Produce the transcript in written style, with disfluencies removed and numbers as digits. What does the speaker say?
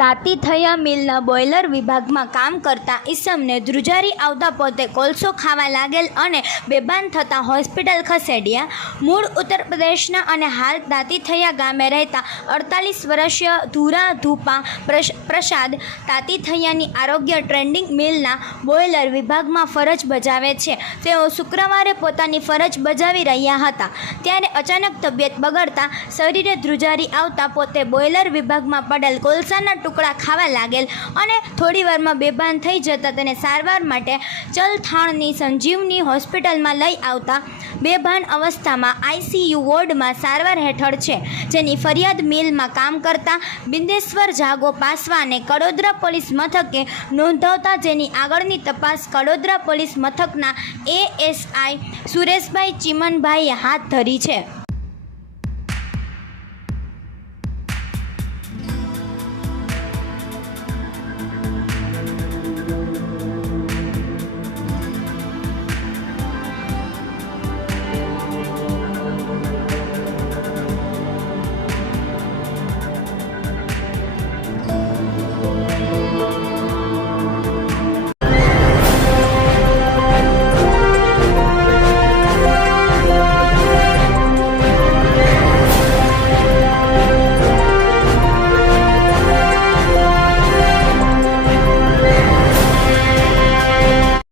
તાતીથૈયા મિલના boiler વિભાગમાં કામ કરતા ઈસમને ધ્રુજારી આવતા પોતે કોલસો ખાવા લાગેલ અને બેભાન થતાં હોસ્પિટલ ખસેડ્યા. મૂળ ઉત્તર પ્રદેશના અને હાલ તાતીથૈયા ગામે રહેતા 48 વર્ષીય ધુરા ધુપા પ્રસાદ તાતીથૈયાની આરોગ્ય ટ્રેડિંગ મિલના બોઇલર વિભાગમાં ફરજ બજાવે છે. તેઓ શુક્રવારે પોતાની ફરજ બજાવી રહ્યા હતા ત્યારે અચાનક તબિયત બગડતા શરીરે ધ્રુજારી આવતા પોતે બોઇલર વિભાગમાં પડેલ કોલસાના ટુકડા ખાવા લાગેલ અને થોડીવારમાં બેભાન થઈ જતા તેને સારવાર માટે ચલથાણની સંજીવની હોસ્પિટલમાં લઈ આવતા બેભાન અવસ્થામાં ICU વોર્ડમાં સારવાર હેઠળ છે, જેની ફરિયાદ મિલમાં કામ કરતા બિંદેશ્વર જાગો પાસવાને કડોદરા પોલીસ મથકે નોંધાવતા જેની આગળની તપાસ કડોદરા પોલીસ મથકના ASI સુરેશભાઈ ચીમનભાઈએ હાથ ધરી છે.